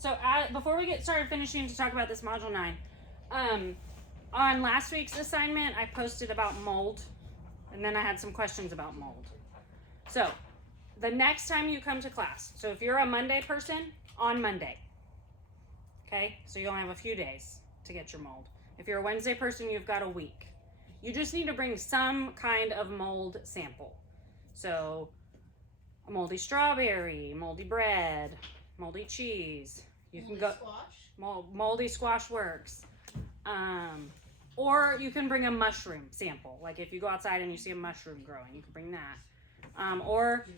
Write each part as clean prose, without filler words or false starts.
So before we get started finishing to talk about this Module 9, on last week's assignment, I posted about mold, and then I had some questions about mold. So the next time you come to class, so if you're a Monday person, on Monday, okay? So you only have a few days to get your mold. If you're a Wednesday person, you've got a week. You just need to bring some kind of mold sample. So a moldy strawberry, moldy bread, moldy cheese. You can go squash. Moldy squash works. Or you can bring a mushroom sample. Like if you go outside and you see a mushroom growing, you can bring that. Or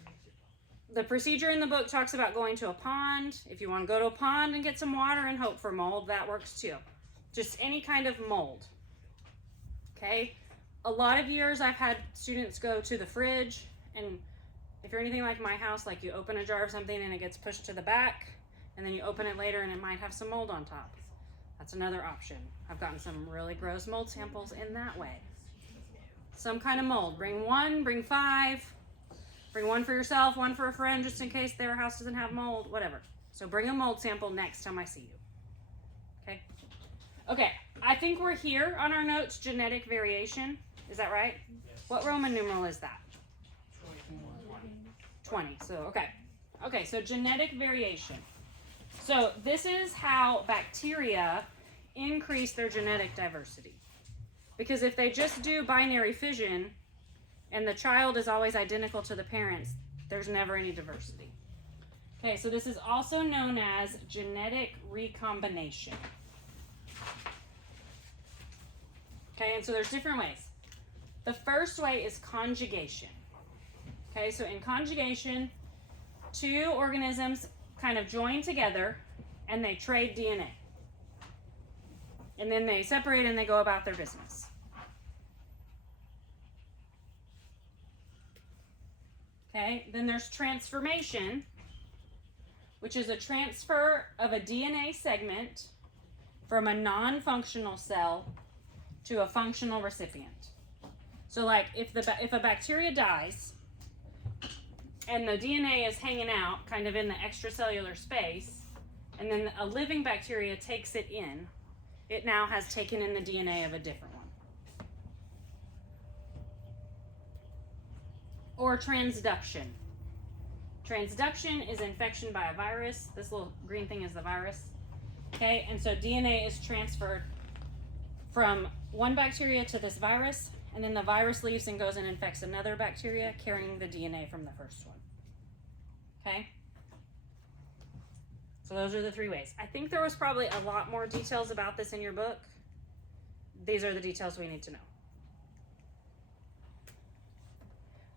the procedure in the book talks about going to a pond. If you want to go to a pond and get some water and hope for mold, that works too. Just any kind of mold. Okay? A lot of years I've had students go to the fridge, and if you're anything like my house, like you open a jar of something and it gets pushed to the back, and then you open it later and it might have some mold on top. That's another option. I've gotten some really gross mold samples in that way. Some kind of mold. Bring 1, bring 5. Bring 1 for yourself, 1 for a friend, just in case their house doesn't have mold, whatever. So bring a mold sample next time I see you. Okay? Okay, I think we're here on our notes, genetic variation. Is that right? Yes. What Roman numeral is that? 20. So, okay. Okay, so genetic variation. So this is how bacteria increase their genetic diversity. Because if they just do binary fission and the child is always identical to the parents, there's never any diversity. Okay, so this is also known as genetic recombination. Okay, and so there's different ways. The first way is conjugation. Okay, so in conjugation, 2 organisms kind of join together and they trade DNA. And then they separate and they go about their business. Okay, then there's transformation, which is a transfer of a DNA segment from a non-functional cell to a functional recipient. So like if a bacteria dies and the DNA is hanging out kind of in the extracellular space, and then a living bacteria takes it in, it now has taken in the DNA of a different one. Or transduction. Transduction is infection by a virus. This little green thing is the virus. Okay, and so DNA is transferred from one bacteria to this virus, and then the virus leaves and goes and infects another bacteria, carrying the DNA from the first one. Okay? So those are the 3 ways. I think there was probably a lot more details about this in your book. These are the details we need to know.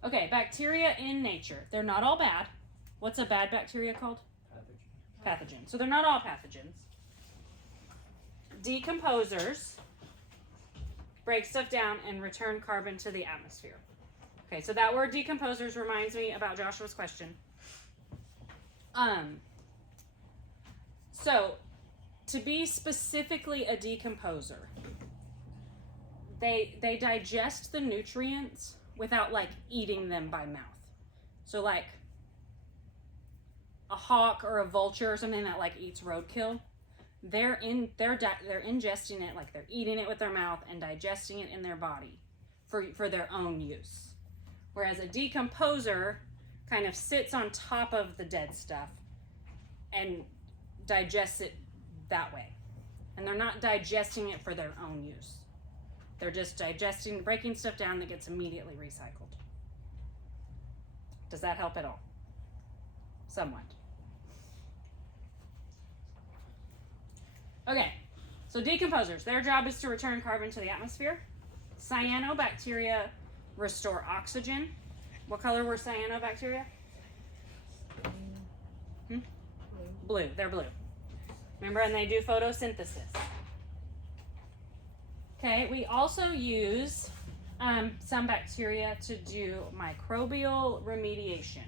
Okay, bacteria in nature. They're not all bad. What's a bad bacteria called? Pathogen. So they're not all pathogens. Decomposers break stuff down and return carbon to the atmosphere. Okay, so that word decomposers reminds me about Joshua's question. So to be specifically a decomposer, they digest the nutrients without like eating them by mouth. So like a hawk or a vulture or something that like eats roadkill, they're ingesting it, like they're eating it with their mouth and digesting it in their body for their own use. Whereas a decomposer kind of sits on top of the dead stuff and digests it that way. And they're not digesting it for their own use. They're just breaking stuff down that gets immediately recycled. Does that help at all? Somewhat. Okay, so decomposers, their job is to return carbon to the atmosphere. Cyanobacteria restore oxygen. What color were cyanobacteria? Blue, they're blue. Remember, and they do photosynthesis. Okay, we also use some bacteria to do microbial remediation.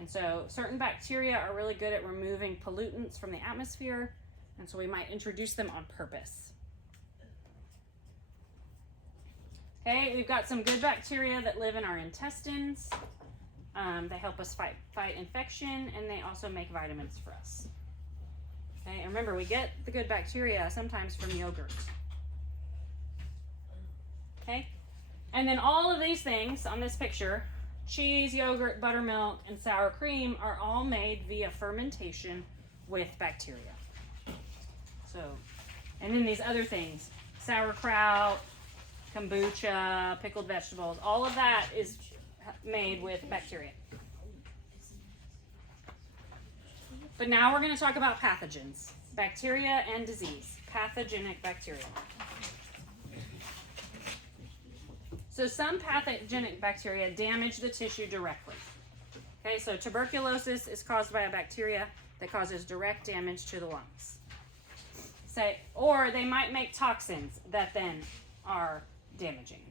And so certain bacteria are really good at removing pollutants from the atmosphere, and so we might introduce them on purpose. Okay, we've got some good bacteria that live in our intestines. They help us fight infection, and they also make vitamins for us. Okay, and remember, we get the good bacteria sometimes from yogurt. Okay, and then all of these things on this picture, cheese, yogurt, buttermilk, and sour cream, are all made via fermentation with bacteria. So, and then these other things, sauerkraut, kombucha, pickled vegetables, all of that is made with bacteria. But now we're going to talk about pathogens, bacteria and disease, pathogenic bacteria. So some pathogenic bacteria damage the tissue directly. Okay, so tuberculosis is caused by a bacteria that causes direct damage to the lungs. Or they might make toxins that then are damaging.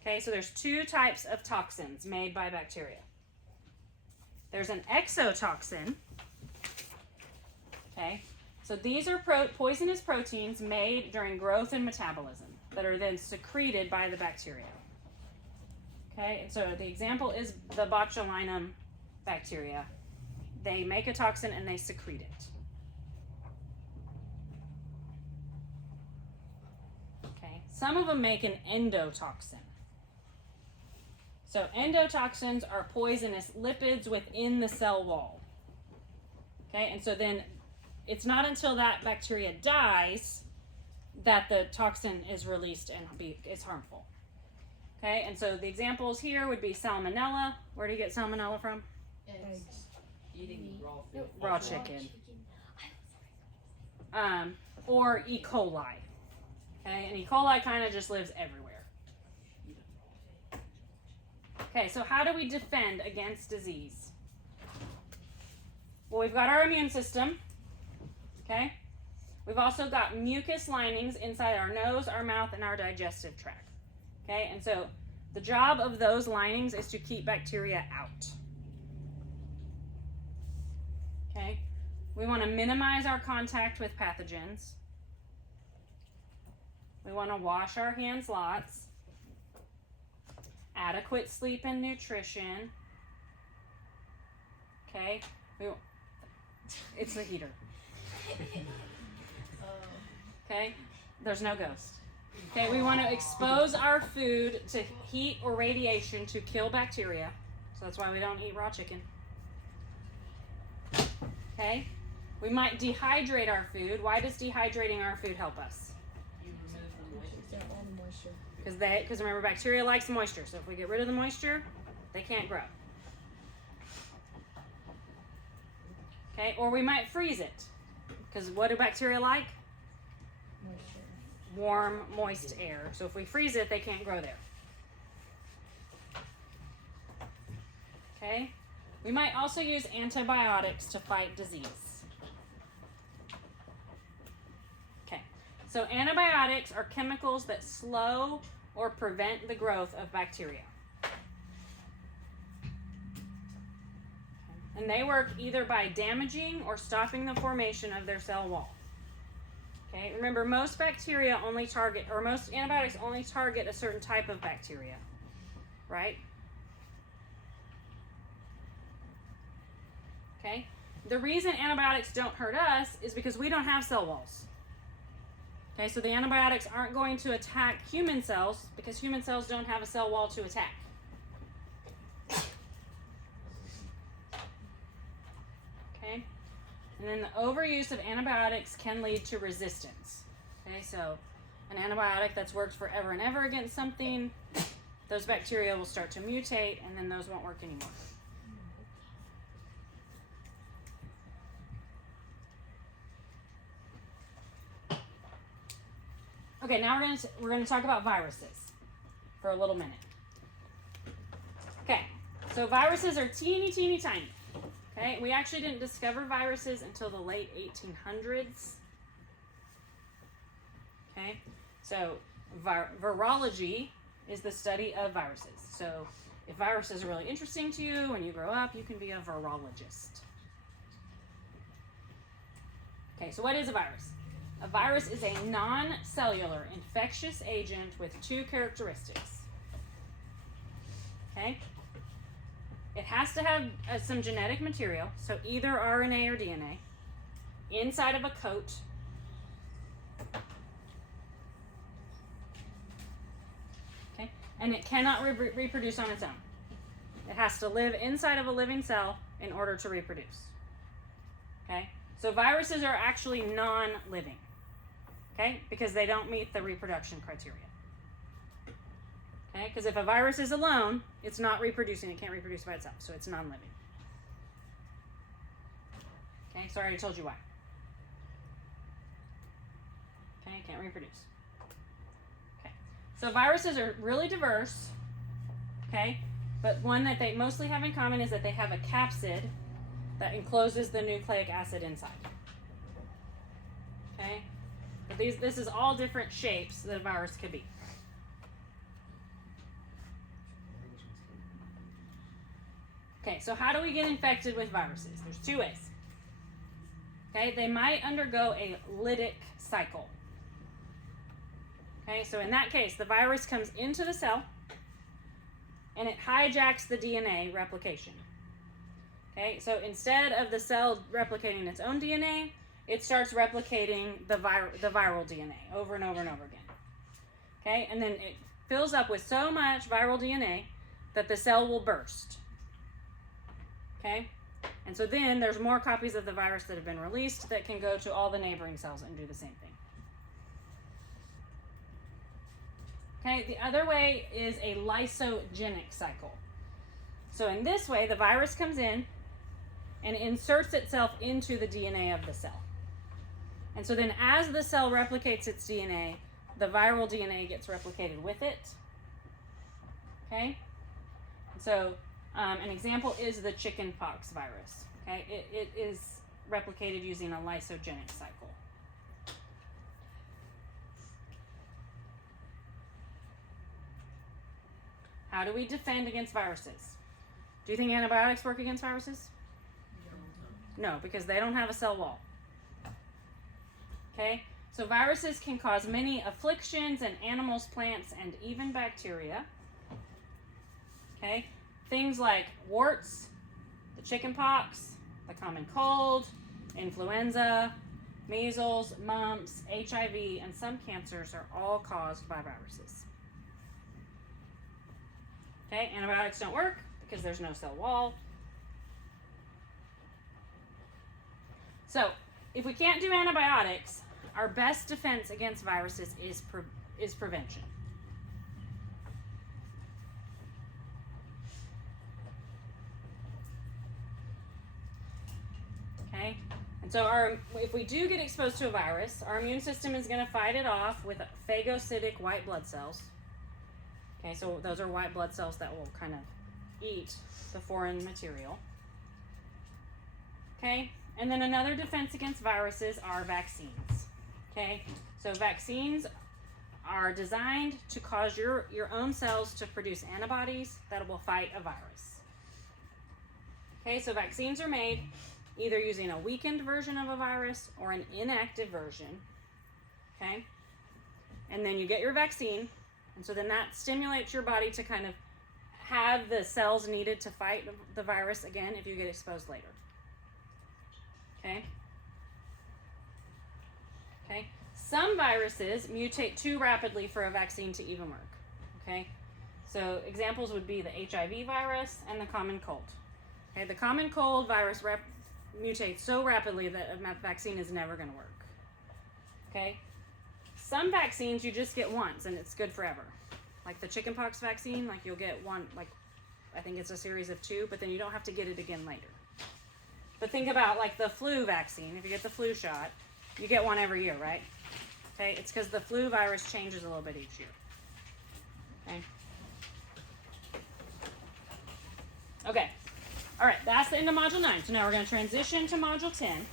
Okay, so there's two types of toxins made by bacteria. There's an exotoxin. Okay, so these are poisonous proteins made during growth and metabolism that are then secreted by the bacteria. Okay, so the example is the botulinum bacteria. They make a toxin and they secrete it. Okay, some of them make an endotoxin. So endotoxins are poisonous lipids within the cell wall. Okay, and so then it's not until that bacteria dies that the toxin is released and is harmful. Okay, and so the examples here would be salmonella. Where do you get salmonella from? Eggs. Eating raw food. Raw chicken. Or E. coli. Okay, and E. coli kind of just lives everywhere. Okay, so how do we defend against disease? Well, we've got our immune system. Okay? We've also got mucus linings inside our nose, our mouth, and our digestive tract. Okay, and so the job of those linings is to keep bacteria out. Okay, we want to minimize our contact with pathogens. We want to wash our hands lots. Adequate sleep and nutrition. Okay, it's the heater. Okay, there's no ghost. Okay, we want to expose our food to heat or radiation to kill bacteria. So that's why we don't eat raw chicken. Okay, we might dehydrate our food. Why does dehydrating our food help us? Because remember, bacteria likes moisture. So if we get rid of the moisture, they can't grow. Okay, or we might freeze it. Because what do bacteria like? Warm, moist air. So if we freeze it, they can't grow there. Okay? We might also use antibiotics to fight disease. Okay. So antibiotics are chemicals that slow or prevent the growth of bacteria. And they work either by damaging or stopping the formation of their cell wall. Okay, remember, most bacteria only target, or most antibiotics only target a certain type of bacteria, right? Okay, the reason antibiotics don't hurt us is because we don't have cell walls. Okay, so the antibiotics aren't going to attack human cells because human cells don't have a cell wall to attack. Okay. And then the overuse of antibiotics can lead to resistance. Okay, so an antibiotic that's worked forever and ever against something, those bacteria will start to mutate, and then those won't work anymore. Okay, now we're going to talk about viruses for a little minute. Okay, so viruses are teeny, teeny, tiny. Okay, we actually didn't discover viruses until the late 1800s. Okay, so virology is the study of viruses. So if viruses are really interesting to you when you grow up, you can be a virologist. Okay, so what is a virus? A virus is a non-cellular infectious agent with two characteristics. Okay? It has to have some genetic material, so either RNA or DNA, inside of a coat. Okay, and it cannot reproduce on its own. It has to live inside of a living cell in order to reproduce. Okay, so viruses are actually non-living. Okay, because they don't meet the reproduction criteria. Okay, because if a virus is alone, it's not reproducing. It can't reproduce by itself, so it's non-living. Okay, so I already told you why. Okay, it can't reproduce. Okay, so viruses are really diverse. Okay, but one that they mostly have in common is that they have a capsid that encloses the nucleic acid inside. Okay, but this is all different shapes that a virus could be. Okay, so how do we get infected with viruses? There's two ways. Okay, they might undergo a lytic cycle. Okay, so in that case, the virus comes into the cell and it hijacks the DNA replication. Okay, so instead of the cell replicating its own DNA, it starts replicating the viral DNA over and over and over again. Okay, and then it fills up with so much viral DNA that the cell will burst. Okay, and so then there's more copies of the virus that have been released that can go to all the neighboring cells and do the same thing. Okay, the other way is a lysogenic cycle. So in this way, the virus comes in and inserts itself into the DNA of the cell. And so then as the cell replicates its DNA, the viral DNA gets replicated with it. Okay? So an example is the chickenpox virus. Okay? It is replicated using a lysogenic cycle. How do we defend against viruses? Do you think antibiotics work against viruses? No, because they don't have a cell wall. Okay? So viruses can cause many afflictions in animals, plants, and even bacteria. Okay? Things like warts, the chickenpox, the common cold, influenza, measles, mumps, HIV, and some cancers are all caused by viruses. Okay, antibiotics don't work because there's no cell wall. So, if we can't do antibiotics, our best defense against viruses is prevention. Okay, and so if we do get exposed to a virus, our immune system is going to fight it off with phagocytic white blood cells. Okay, so those are white blood cells that will kind of eat the foreign material. Okay, and then another defense against viruses are vaccines. Okay, so vaccines are designed to cause your own cells to produce antibodies that will fight a virus. Okay, so vaccines are made either using a weakened version of a virus or an inactive version. Okay, and then you get your vaccine. And so then that stimulates your body to kind of have the cells needed to fight the virus again if you get exposed later. Okay? Okay? Some viruses mutate too rapidly for a vaccine to even work. Okay? So examples would be the HIV virus and the common cold. Okay? The common cold virus mutates so rapidly that a vaccine is never going to work. Okay? Some vaccines you just get once and it's good forever. Like the chickenpox vaccine, like you'll get one, like I think it's a series of 2, but then you don't have to get it again later. But think about like the flu vaccine. If you get the flu shot, you get one every year, right? Okay, it's because the flu virus changes a little bit each year. Okay. Okay. All right, that's the end of Module 9. So now we're going to transition to Module 10.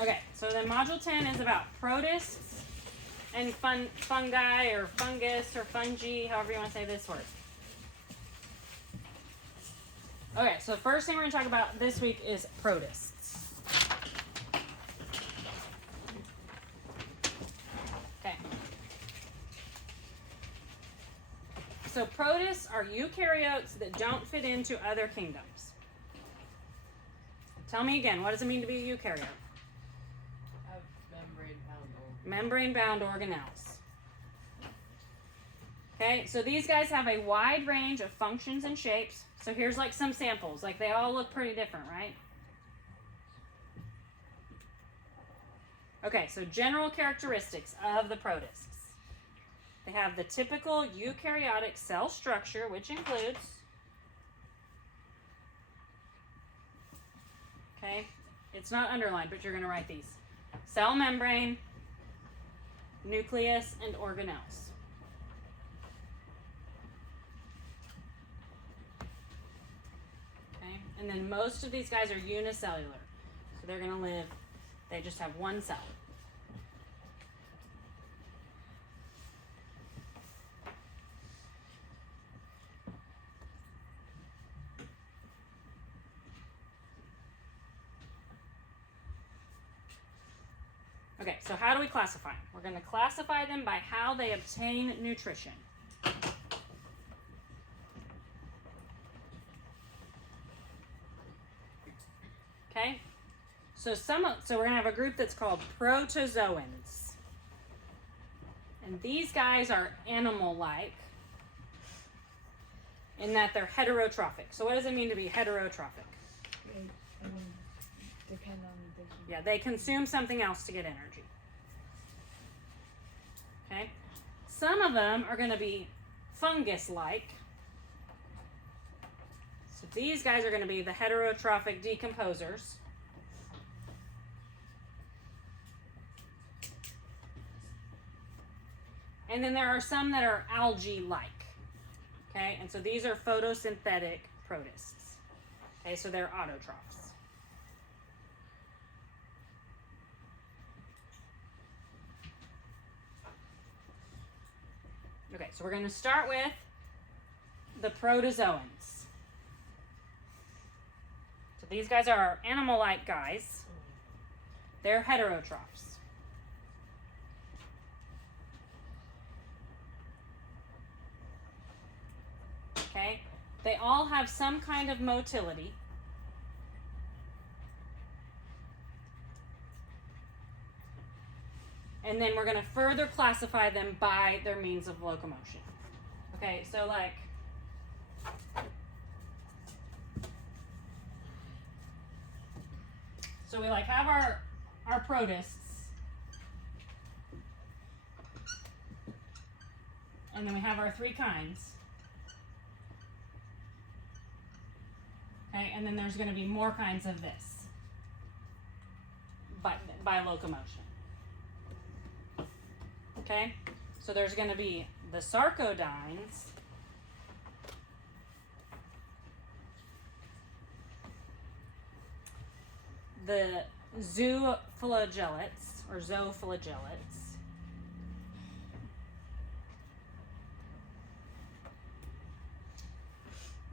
Okay, so then Module 10 is about protists and fungi or fungus or fungi, however you want to say this word. Okay, so first thing we're going to talk about this week is protists. Okay. So protists are eukaryotes that don't fit into other kingdoms. Tell me again, what does it mean to be a eukaryote? Have membrane-bound Membrane-bound organelles. Okay, so these guys have a wide range of functions and shapes. So here's like some samples. Like they all look pretty different, right? Okay, so general characteristics of the protists. They have the typical eukaryotic cell structure, which includes, okay, it's not underlined, but you're going to write these. Cell membrane, nucleus, and organelles. Okay, and then most of these guys are unicellular. So they're going to live, they just have one cell. Okay, so how do we classify them? We're going to classify them by how they obtain nutrition. Okay, so we're going to have a group that's called protozoans. And these guys are animal-like in that they're heterotrophic. So what does it mean to be heterotrophic? Depend on the... Yeah, they consume something else to get energy. Okay? Some of them are going to be fungus-like. So these guys are going to be the heterotrophic decomposers. And then there are some that are algae-like. Okay? And so these are photosynthetic protists. Okay, so they're autotrophs. Okay, so we're going to start with the protozoans. So these guys are animal-like guys. They're heterotrophs. Okay, they all have some kind of motility. And then we're going to further classify them by their means of locomotion. Okay, so like, so we like have our protists, and then we have our three kinds. Okay, and then there's going to be more kinds of this by locomotion. Okay, so there's going to be the sarcodines, the zooflagellates, or zooflagellates,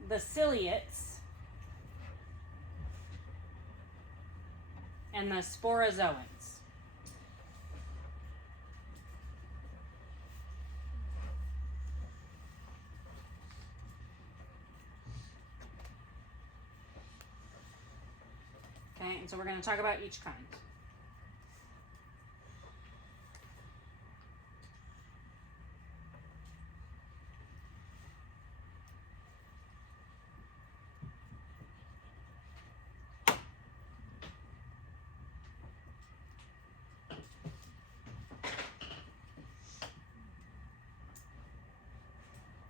the ciliates, and the sporozoans. Okay, and so we're going to talk about each kind.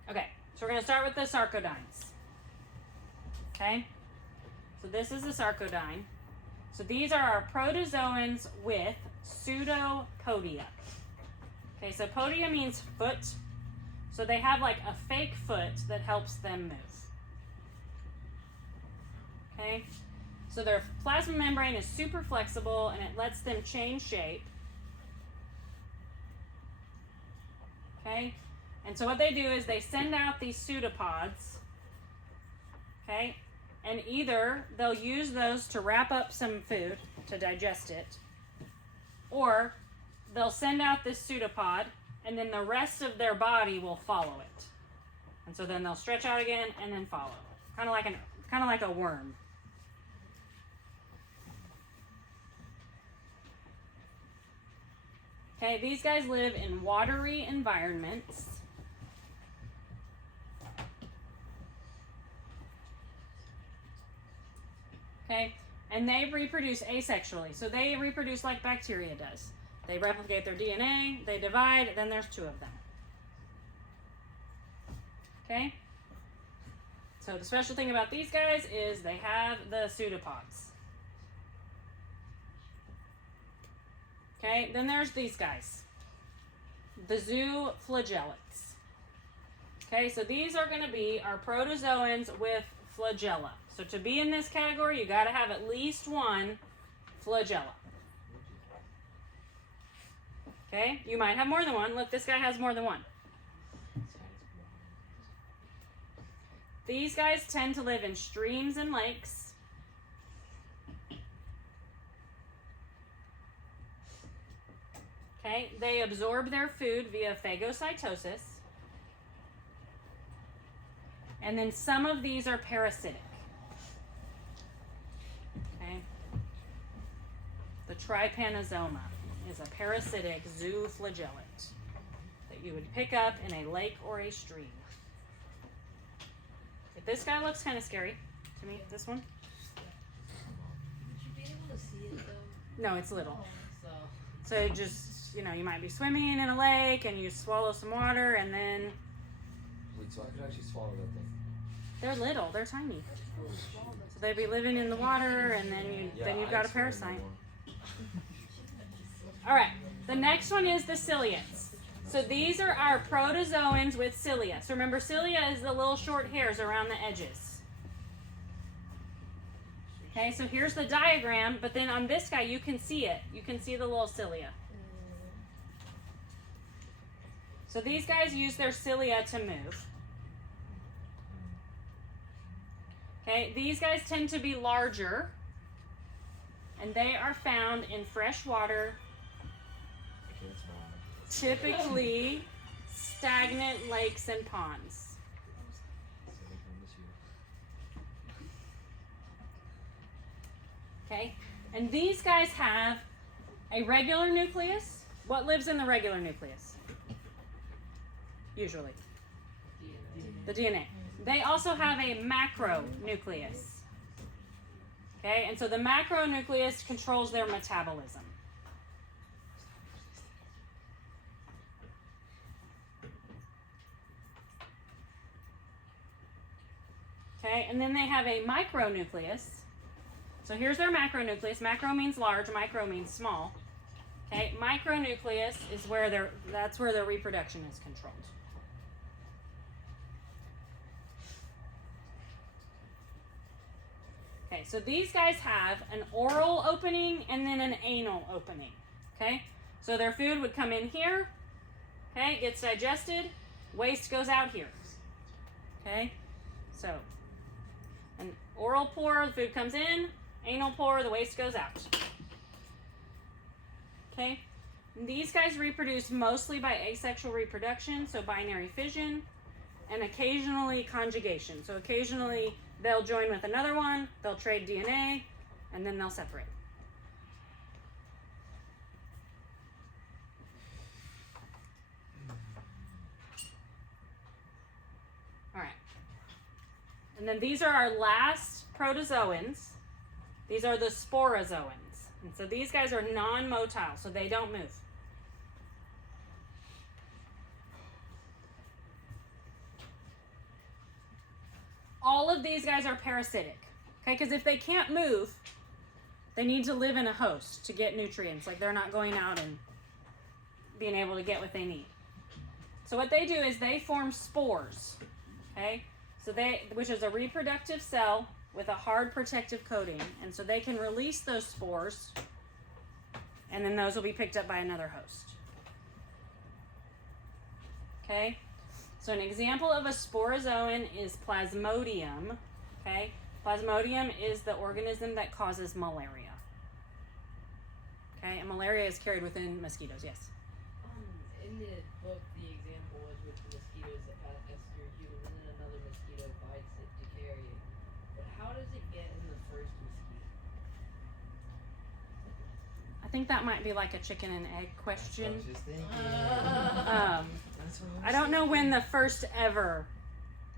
Okay, so we're going to start with the sarcodines. Okay, so this is the sarcodine. So these are our protozoans with pseudopodia. Okay, so podia means foot. So they have like a fake foot that helps them move. Okay, so their plasma membrane is super flexible and it lets them change shape. Okay, and so what they do is they send out these pseudopods. Okay, And either they'll use those to wrap up some food to digest it, or they'll send out this pseudopod, and then the rest of their body will follow it. And so then they'll stretch out again and then follow. Kind of like a worm. Okay, these guys live in watery environments. Okay, and they reproduce asexually. So they reproduce like bacteria does. They replicate their DNA, they divide, then there's 2 of them. Okay? So the special thing about these guys is they have the pseudopods. Okay, then there's these guys. The zooflagellates. Okay, so these are going to be our protozoans with flagella. So to be in this category, you got to have at least 1 flagella. Okay, you might have more than 1. Look, this guy has more than 1. These guys tend to live in streams and lakes. Okay, they absorb their food via phagocytosis. And then some of these are parasitic. Okay. The trypanosoma is a parasitic zooflagellate that you would pick up in a lake or a stream. If this guy looks kind of scary to me, this one. Would you be able to see it though? No, it's little. So So it just, you know, you might be swimming in a lake and you swallow some water and then Wait, so I could actually swallow that thing? they're little, they're tiny. So they'd be living in the water and then you've got a parasite. All right, the next one is the ciliates. So these are our protozoans with cilia. So remember, cilia is the little short hairs around the edges. Okay, so here's the diagram, but then on this guy, you can see it. You can see the little cilia. So these guys use their cilia to move. Okay, these guys tend to be larger, and they are found in fresh water, typically stagnant lakes and ponds. Okay, and these guys have a regular nucleus. What lives in the regular nucleus? Usually. The DNA. They also have a macronucleus. Okay, and so the macronucleus controls their metabolism. Okay, and then they have a micronucleus. So here's their macronucleus. Macro means large, micro means small. Okay, micronucleus is where that's where their reproduction is controlled. Okay, so these guys have an oral opening and then an anal opening. Okay, so their food would come in here. Okay, gets digested. Waste goes out here. Okay, so an oral pore, the food comes in. Anal pore, the waste goes out. Okay, and these guys reproduce mostly by asexual reproduction, so binary fission, and occasionally conjugation. So occasionally they'll join with another one, they'll trade DNA, and then they'll separate. All right. And then these are our last protozoans. These are the sporozoans. And so these guys are non-motile, so they don't move. All of these guys are parasitic, okay? Because if they can't move, they need to live in a host to get nutrients. Like they're not going out and being able to get what they need. So what they do is they form spores, okay? So which is a reproductive cell with a hard protective coating. And so they can release those spores, and then those will be picked up by another host. Okay? So an example of a sporozoan is Plasmodium. Okay? Plasmodium is the organism that causes malaria. Okay, and malaria is carried within mosquitoes, yes. In the book, the example was with the mosquitoes that pass through humans, and then another mosquito bites it to carry it. But how does it get in the first mosquito? I think that might be like a chicken and egg question. I was just thinking. That's what I don't know when the first ever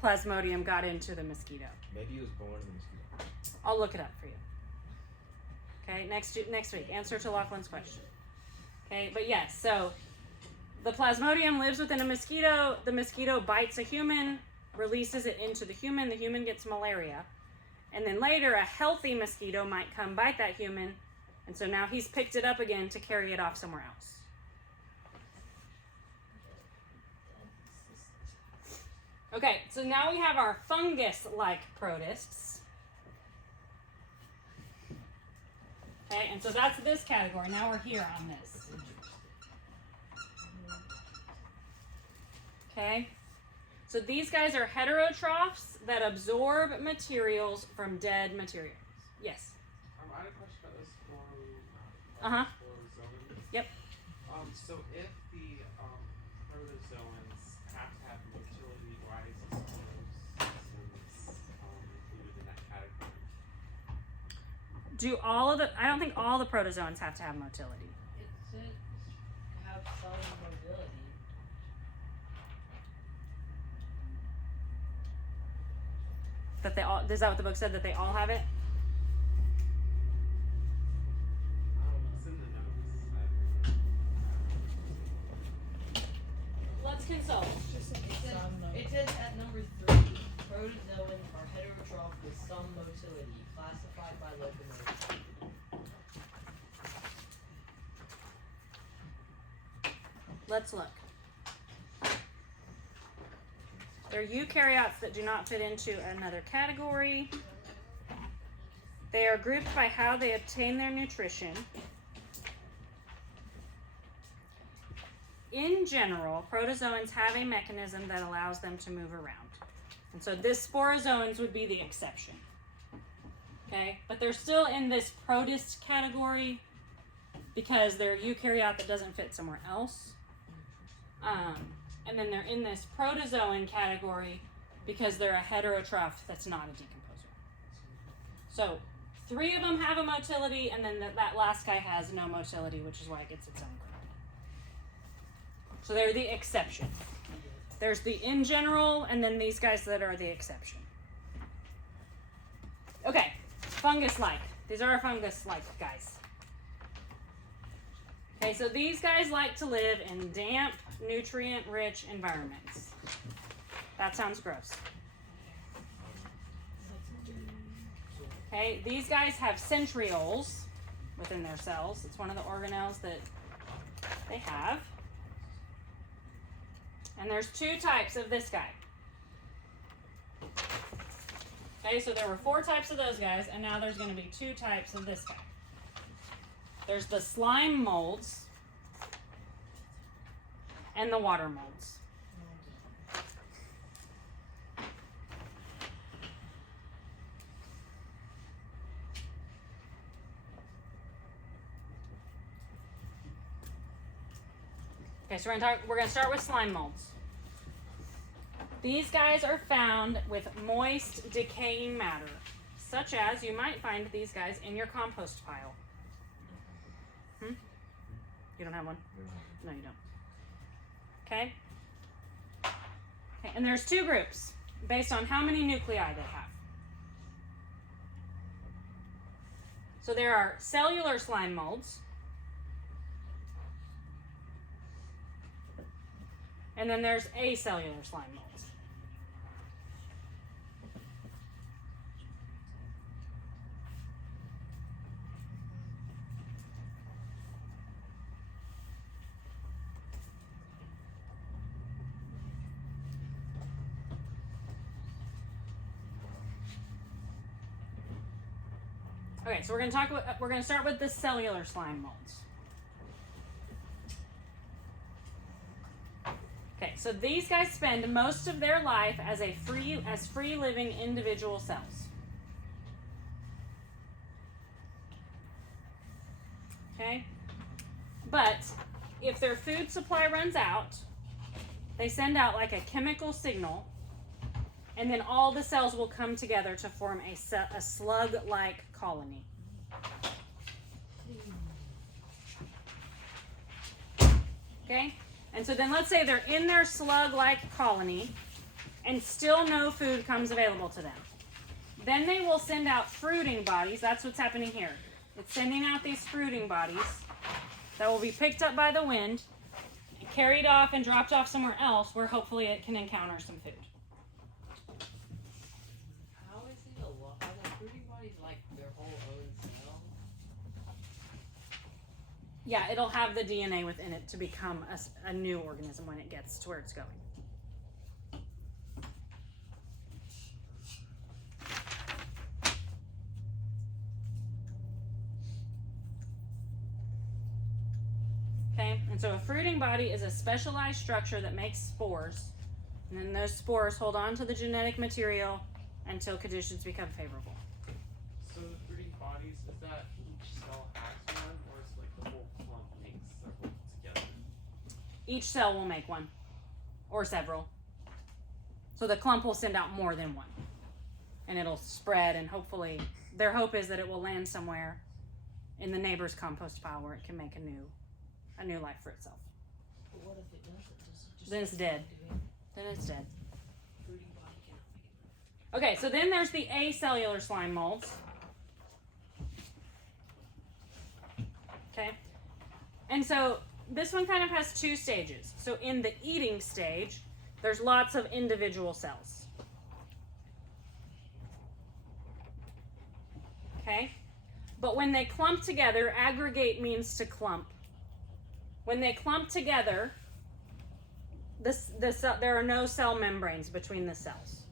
Plasmodium got into the mosquito. Maybe he was born in the mosquito. I'll look it up for you. Okay, next week, answer to Lachlan's question. Okay, but yes, so the Plasmodium lives within a mosquito. The mosquito bites a human, releases it into the human gets malaria. And then later, a healthy mosquito might come bite that human, and so now he's picked it up again to carry it off somewhere else. Okay, so now we have our fungus-like protists. Okay, and so that's this category. Now we're here on this. Okay, so these guys are heterotrophs that absorb materials from dead materials. Yes? I had a question about this for Uh-huh. protozoans. Yep. So if the protozoans have to have motility, why is sporozoans included in that category? I don't think all the protozoans have to have motility. It should have some mobility. That they all, is that what the book said, that they all have it? It's in the notes. Let's consult. It says at number 3, protozoans are heterotroph with some motility, classified by locomotion. Let's look. They're eukaryotes that do not fit into another category. They are grouped by how they obtain their nutrition. In general, protozoans have a mechanism that allows them to move around. And so this sporozoans would be the exception. Okay? But they're still in this protist category because they're a eukaryote that doesn't fit somewhere else. And then they're in this protozoan category because they're a heterotroph that's not a decomposer. So 3 of them have a motility, and then that last guy has no motility, which is why it gets its own group. So they're the exception. There's the in general, and then these guys that are the exception. Okay, fungus-like. These are fungus-like guys. Okay, so these guys like to live in damp, nutrient-rich environments. That sounds gross. Okay, these guys have centrioles within their cells. It's one of the organelles that they have. And there's 2 types of this guy. Okay, so there were 4 types of those guys, and now there's going to be 2 types of this guy. There's the slime molds and the water molds. Okay, so we're going to start with slime molds. These guys are found with moist, decaying matter, such as you might find these guys in your compost pile. You don't have one? No, you don't. Okay? Okay, and there's 2 groups based on how many nuclei they have. So there are cellular slime molds, and then there's acellular slime molds. Okay, so we're going to start with the cellular slime molds. Okay, so these guys spend most of their life as free living individual cells. Okay? But if their food supply runs out, they send out like a chemical signal, and then all the cells will come together to form a slug-like colony. Okay? And so then let's say they're in their slug-like colony and still no food comes available to them. Then they will send out fruiting bodies. That's what's happening here. It's sending out these fruiting bodies that will be picked up by the wind, and carried off and dropped off somewhere else where hopefully it can encounter some food. How is it are the fruiting bodies like their whole own cell? Yeah, it'll have the DNA within it to become a new organism when it gets to where it's going. Okay, and so a fruiting body is a specialized structure that makes spores, and then those spores hold on to the genetic material until conditions become favorable. So the fruiting bodies, is that each cell has one, or is like the whole clump makes several together? Each cell will make one, or several. So the clump will send out more than one, and it'll spread, and hopefully, their hope is that it will land somewhere in the neighbor's compost pile where it can make a new life for itself. But what if it doesn't? Then it's dead. Then it's dead. Fruiting body cannot make it. Okay, so then there's the acellular slime molds. Okay, and so this one kind of has two stages. So in the eating stage, there's lots of individual cells. Okay, but when they clump together, aggregate means to clump. When they clump together, there are no cell membranes between the cells.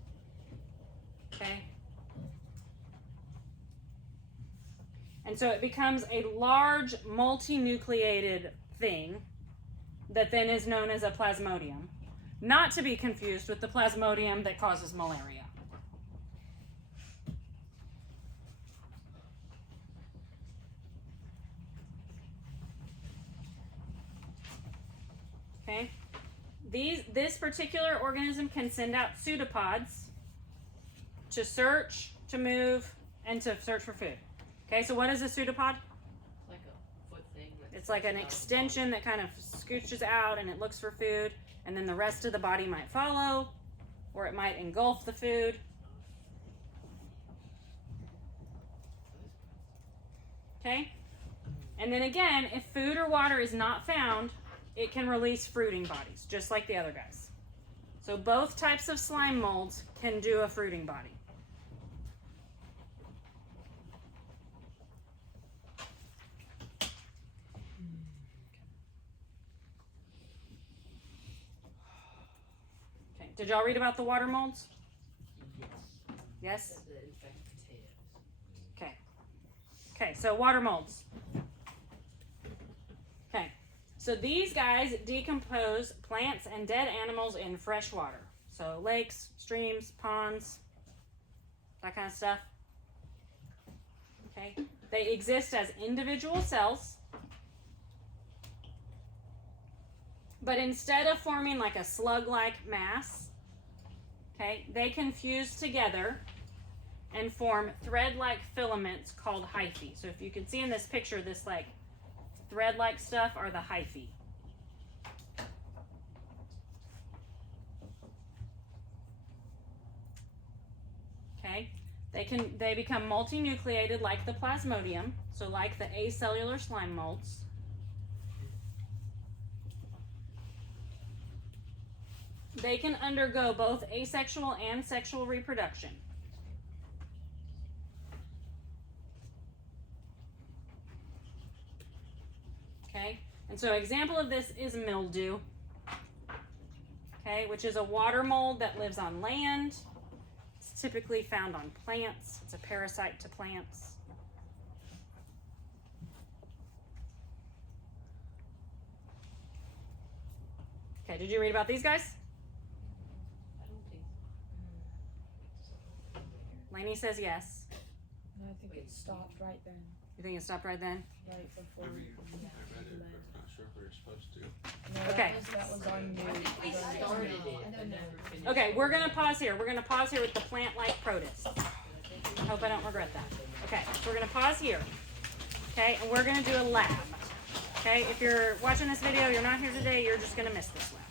Okay? And so it becomes a large multinucleated thing that then is known as a plasmodium. Not to be confused with the plasmodium that causes malaria. Okay? This particular organism can send out pseudopods to search, to move, and to search for food. Okay, so what is a pseudopod? It's like a foot thing. It's like an extension that kind of scooches out and it looks for food, and then the rest of the body might follow, or it might engulf the food. Okay? And then again, if food or water is not found, it can release fruiting bodies, just like the other guys. So both types of slime molds can do a fruiting body. Okay, did y'all read about the water molds? Yes? Does it infect potatoes? Okay. Okay, so water molds. Okay, so these guys decompose plants and dead animals in fresh water. So lakes, streams, ponds, that kind of stuff. Okay, they exist as individual cells, but instead of forming like a slug-like mass, okay, they can fuse together and form thread-like filaments called hyphae. So if you can see in this picture, this like thread-like stuff are the hyphae. Okay, they become multinucleated like the plasmodium, so like the acellular slime molds. They can undergo both asexual and sexual reproduction. Okay, and so an example of this is mildew, okay, which is a water mold that lives on land. It's typically found on plants. It's a parasite to plants. Okay, did you read about these guys? I don't think so. Lainey says yes. And I think it stopped right then. You think it stopped right then? Right before. I read it, but I'm not sure if we were supposed to. No, Okay. That was on new. I think we started it and never finished. Okay, we're gonna pause here. We're gonna pause here with the plant-like protists. I hope I don't regret that. Okay, so we're gonna pause here. Okay, and we're gonna do a lab. Okay, if you're watching this video, you're not here today, you're just gonna miss this lab.